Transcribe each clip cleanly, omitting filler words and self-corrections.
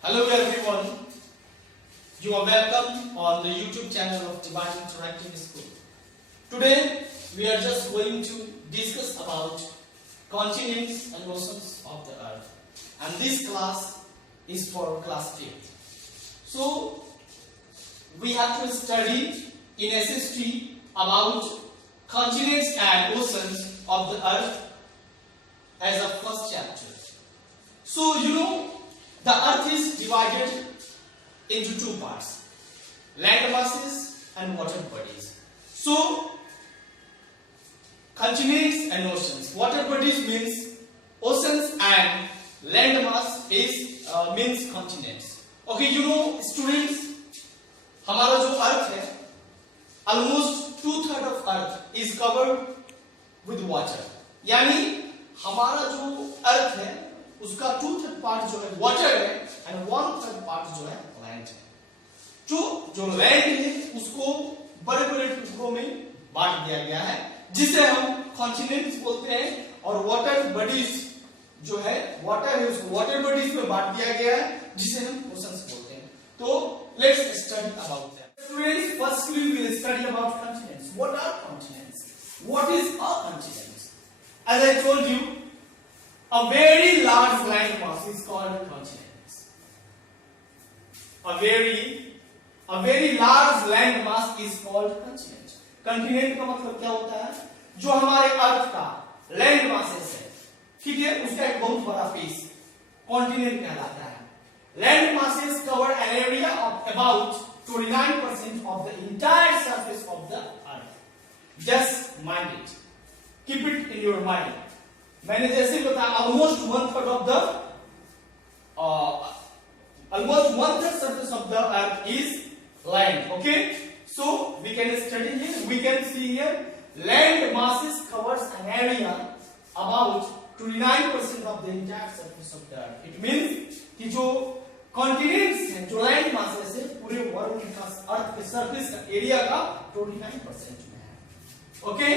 Hello everyone, you are welcome on the YouTube channel of Divine Interactive School. Today we are just going to discuss about continents and oceans of the earth, and this class is for class 8th. So we have to study in SST about continents and oceans of the earth as a first chapter. So the earth is divided into two parts, land masses and water bodies. So continents and oceans, water bodies means oceans and land mass is means continents. Okay, students, हमारा जो अर्थ है, almost 2/3 of earth is covered with water. यानी हमारा जो अर्थ है उसका 2/3 part जो है वाटर है एंड 1/3 पार्ट जो है लैंड है. जो लैंड है उसको बड़े बड़े टुकड़ों में बांट दिया गया है जिसे हम कॉन्टिनेंट्स बोलते हैं, और वाटर बॉडीज जो है वाटर है उसको वाटर बॉडीज में बांट दिया गया है जिसे हम ओशंस बोलते हैं. तो let's study about that. Students, firstly we will study about continents. What are continents? What is a continent? As I told you, a very large land mass is called continents. A very large land mass is called continent. Continent का मतलब क्या होता है? जो हमारे अर्थ का land masses है, ठीक है, उसका एक बहुत बड़ा पीस कॉन्टिनेंट कहलाता है. Land masses cover an area of about 29% of the entire surface of the earth. Just mind it. Keep it in your mind. मैंने जैसे बताया almost 1/3 of the surface of the earth is land. Okay, so we can study here. We can see here land masses covers an area about 29% of the entire surface of the earth. It means कि जो continents हैं, जो land masses है, पूरे world का अर्थ के surface का area का 29% में है. Okay,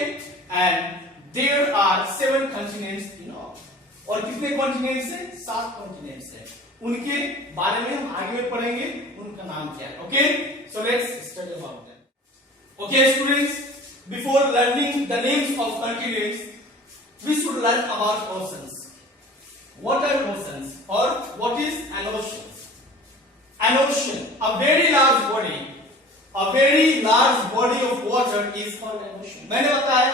and there are 7 continents in all. और कितने कॉन्टिनेंट्स हैं? 7 कॉन्टिनेंट्स हैं. उनके बारे में हम आगे में पढ़ेंगे, उनका नाम क्या है. Okay, so let's study about that. Okay students, before learning the names of continents we should learn about oceans. What are oceans और what is an ocean? An ocean, a very large body of water is called an ocean. मैंने बताया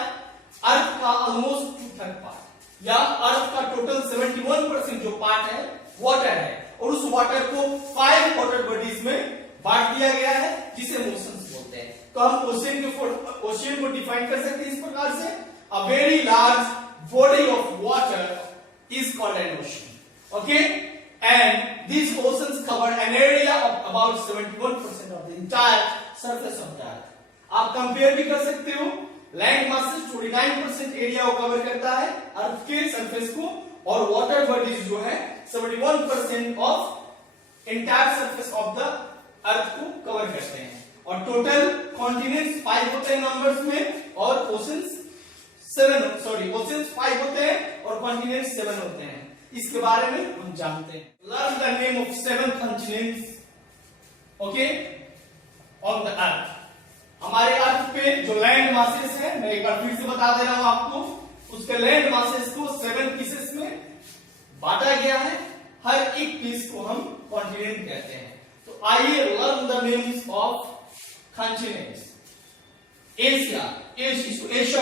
अर्थ का almost 2/3 part या अर्थ का total 71% जो part है water है, और उस वाटर को 5 वाटर बॉडीज में बांट दिया गया है जिसे हम ओशंस बोलते हैं. तो हम ओशियन को डिफाइन कर सकते हैं इस प्रकार से, a very large body of water is called an ocean. Okay, and this oceans cover an area of about 71% of the entire surface of the earth. आप कंपेयर भी कर सकते हो, लैंड मासेस 29% एरिया को कवर करता है अर्थ के surface को, और वाटर बॉडीज जो है 71% of entire surface of the earth को कवर करते हैं. और टोटल कॉन्टिनेंट्स 5 होते हैं नंबर्स में, और ओशंस 5 होते हैं और कॉन्टिनेंट्स 7 होते हैं. इसके बारे में हम जानते हैं. Learn the name of 7 continents, okay, of the earth. हमारे अर्थ पे जो लैंड मासेस है, मैं एक बार फिर से बता दे रहा हूं आपको, उसके लैंड मासेस को 7 पीसेस में बांटा गया है. हर एक पीस को हम कॉन्टिनेंट कहते हैं. तो आइए learn the names of continents. Asia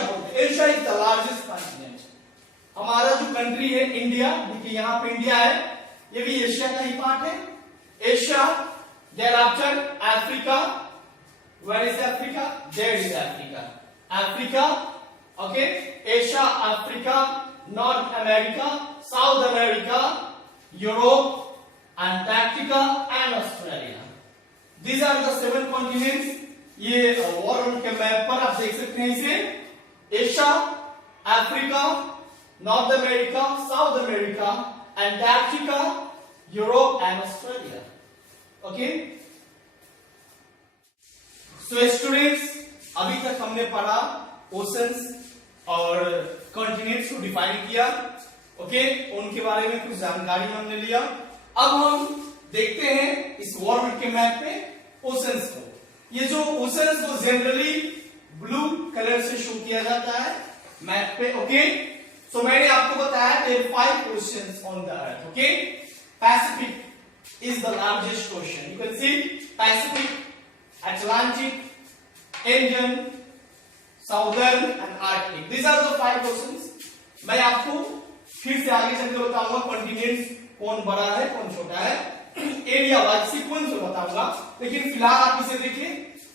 बोलते हैं. Asia is the largest continent. हमारा जो कंट्री है इंडिया, देखिए यहां पे इंडिया है, ये भी एशिया का ही पार्ट है. Asia, thereafter Africa. Where is Africa? There is Africa. Africa, okay, Asia, Africa, North America, South America, Europe, Antarctica and Australia. These are the 7 continents. ये वर्ल्ड के मैप पर आप देख सकते हैं इसे. Asia, Africa, north America, south America, Antarctica, Europe and Australia. Okay, so students, अभी तक हमने पढ़ा ओशंस और कॉन्टिनेंट्स को डिफाइन किया. ओके, उनके बारे में कुछ जानकारी हमने लिया. अब हम देखते हैं इस वर्ल्ड के मैप पे ओशंस को। ये जो ओशंस को जनरली ब्लू कलर से शो किया जाता है मैप पे। ओके, सो मैंने आपको बताया there 5 oceans on the earth. Okay, Pacific is the largest ocean, you can see Pacific, Atlantic, Indian, Southern and Arctic, these are the 5 oceans. मैं आपको फिर से आगे चलकर बताऊंगा कॉन्टिनेंट्स कौन बड़ा है कौन छोटा है, एरिया वाइज सीक्वेंस में बताऊंगा, लेकिन फिलहाल आप इसे देखिए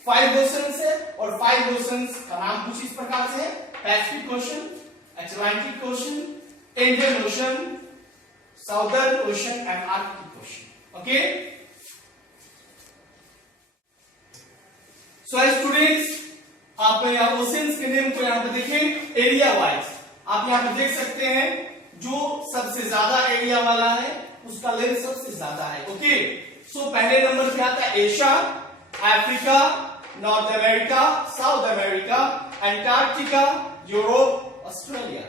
5 ओशंस है और 5 ओशंस का नाम कुछ इस प्रकार से है, Pacific ocean, Atlantic ocean, Indian ocean, southern ocean and Arctic ocean. Okay, so students आप यहाँ ओशंस के नेम को यहाँ पे देखें एरिया वाइज, आप यहाँ पे देख सकते हैं जो सबसे ज्यादा एरिया वाला है उसका लेंथ सबसे ज्यादा है। ओके, सो पहले नंबर पे आता है Asia, Africa, north America, south America, Antarctica, Europe, Australia.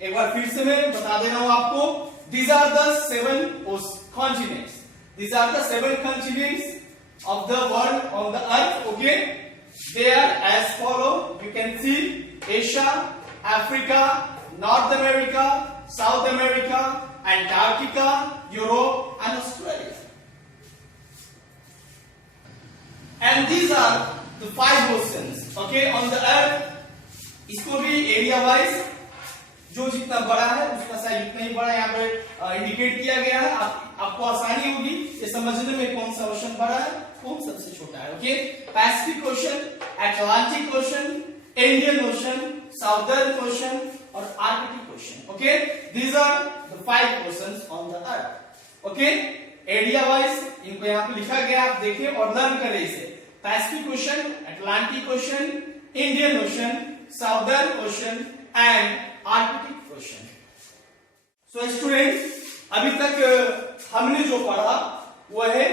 एक बार फिर से मैं बता दे रहा हूं आपको, these are the 7 continents, these are the 7 continents of the world on the earth. Okay, they are as follow, you can see Asia, Africa, North America, South America, Antarctica, Europe and Australia, and these are the 5 oceans okay on the earth। इसको भी area wise जो जितना बड़ा है उसका size उतना ही बड़ा यहाँ पर इंडिकेट किया गया है। आपको आसानी होगी ये समझने में कौन सा ओशन बड़ा है कौन सबसे छोटा है। Okay, Pacific ocean, Atlantic ocean, Indian ocean, southern ocean और Arctic ocean. Okay, these are the 5 oceans on the earth. Okay, area wise इनको यहाँ पे लिखा गया, आप देखें और लर्न करें इसे। Pacific ocean, Atlantic ocean, Indian ocean, southern ocean and Arctic ocean. So students अभी तक हमने जो पढ़ा वो है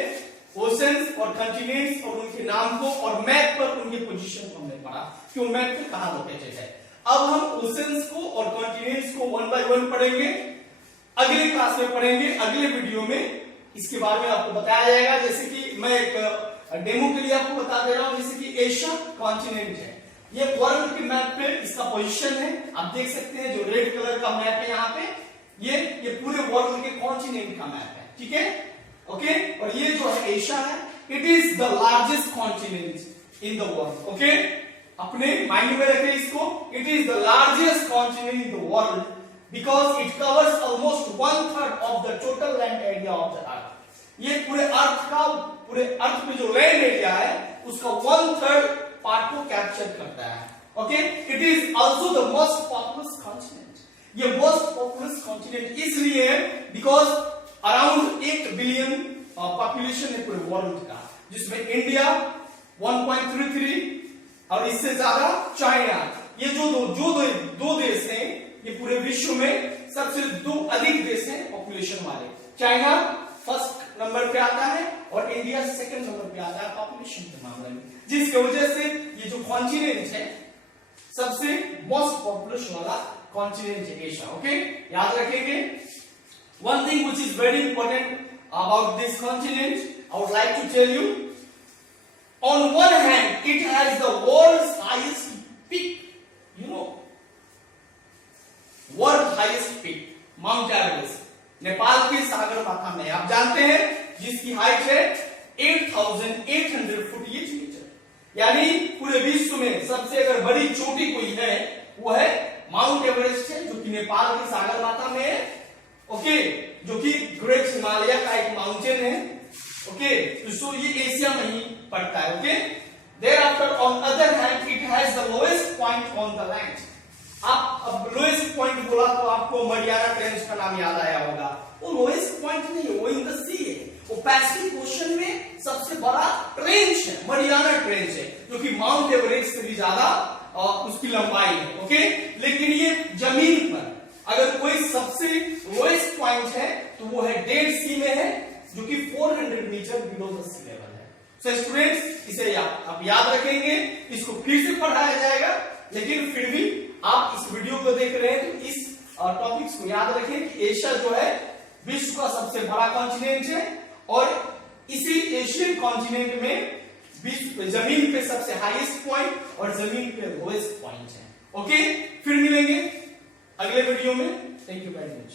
ओशंस और कॉन्टिनेंट्स और उनके नाम को और मैप पर उनके पोजीशन को हमने पढ़ा कि वो मैप पे कहां लोकेटेड है। अब हम ओशंस को और कॉन्टिनेंट्स को 1 बाय 1 पढ़ेंगे, अगले क्लास में पढ़ेंगे, अगले वीडियो में इसके बारे में आपको बताया जाएगा। जैसे कि मैं एक डेमो के लिए आपको बता दे रहा हूं, जैसे कि एशिया कॉन्टिनेंट है, ये वर्ल्ड के मैप पे इसका पोजीशन है, आप देख सकते हैं जो रेड कलर का मैप है यहाँ पे, ये पूरे वर्ल्ड के कॉन्टिनेंट का मैप है। ठीक है, ओके, और ये जो है एशिया है, it is the largest continent in the world. Okay, अपने माइंड में रखें इसको, it is the largest continent in the world because it covers almost 1/3 of the total land area of the earth. ये पूरे अर्थ में जो land area है उसका 1/3 पार्ट को कैप्चर करता है। Okay, it is also the most populous continent. ये मोस्ट पॉपुलस कॉन्टिनेंट इसलिए है बिकॉज अराउंड 8 बिलियन पॉपुलेशन है पूरे वर्ल्ड का, जिसमें इंडिया 1.33 और इससे ज्यादा चाइना। ये जो दो देश हैं ये पूरे विश्व में सबसे 2 अधिक देश हैं पॉपुलेशन वाले। चाइना फर्स्ट नंबर पे आता है और इंडिया सेकंड नंबर पे आता है पॉपुलेशन के मामले में, जिसकी वजह से ये जो कॉन्टिनेंट है सबसे मोस्ट पॉपुलेशन वाला कॉन्टिनेंट है एशिया। ओके, याद रखेंगे। One thing which is very important about this continent, I would like to tell you. On one hand, it has the world's highest peak. You know, world highest peak, Mount Everest, Nepal के सागर माथा में, आप जानते हैं जिसकी height है 8,848 metre. यानी पूरे विश्व में सबसे अगर बड़ी चोटी कोई है वो है माउंट एवरेस्ट है, जो कि नेपाल के सागर माथा में है। ओके, जो कि ग्रेट हिमालय का एक माउंटेन है। ओके, तो ये एशिया में ही पड़ता है। Okay, thereafter on other hand it has the lowest point on the land। आप अब लोएस्ट पॉइंट बोला तो आपको मरियाना ट्रेंच का नाम याद आया होगा। वो लोएस्ट पॉइंट नहीं है, वो इन द सी है, वो पैसिफिक ओशन में सबसे बड़ा ट्रेंच है, मरियाना ट्रेंच है, जो कि माउंट एवरेस्ट से भी ज्यादा उसकी लंबाई है। ओके, लेकिन ये जमीन पर अगर कोई सबसे लोएस्ट पॉइंट है तो वो है डेड सी में है, जो कि 400 metre below the sea level है। सो स्टूडेंट्स इसे आप याद रखेंगे, इसको फिर से पढ़ाया जाएगा, लेकिन फिर भी आप इस वीडियो को देख रहे हैं तो इस टॉपिक्स को याद रखें कि एशिया जो है विश्व का सबसे बड़ा कॉन्टिनेंट है और इसी एशियन कॉन्टिनेंट में जमीन पे सबसे हाईएस्ट पॉइंट और जमीन पे लोएस्ट पॉइंट है। ओके, फिर मिलेंगे अगले वीडियो में। Thank you very much.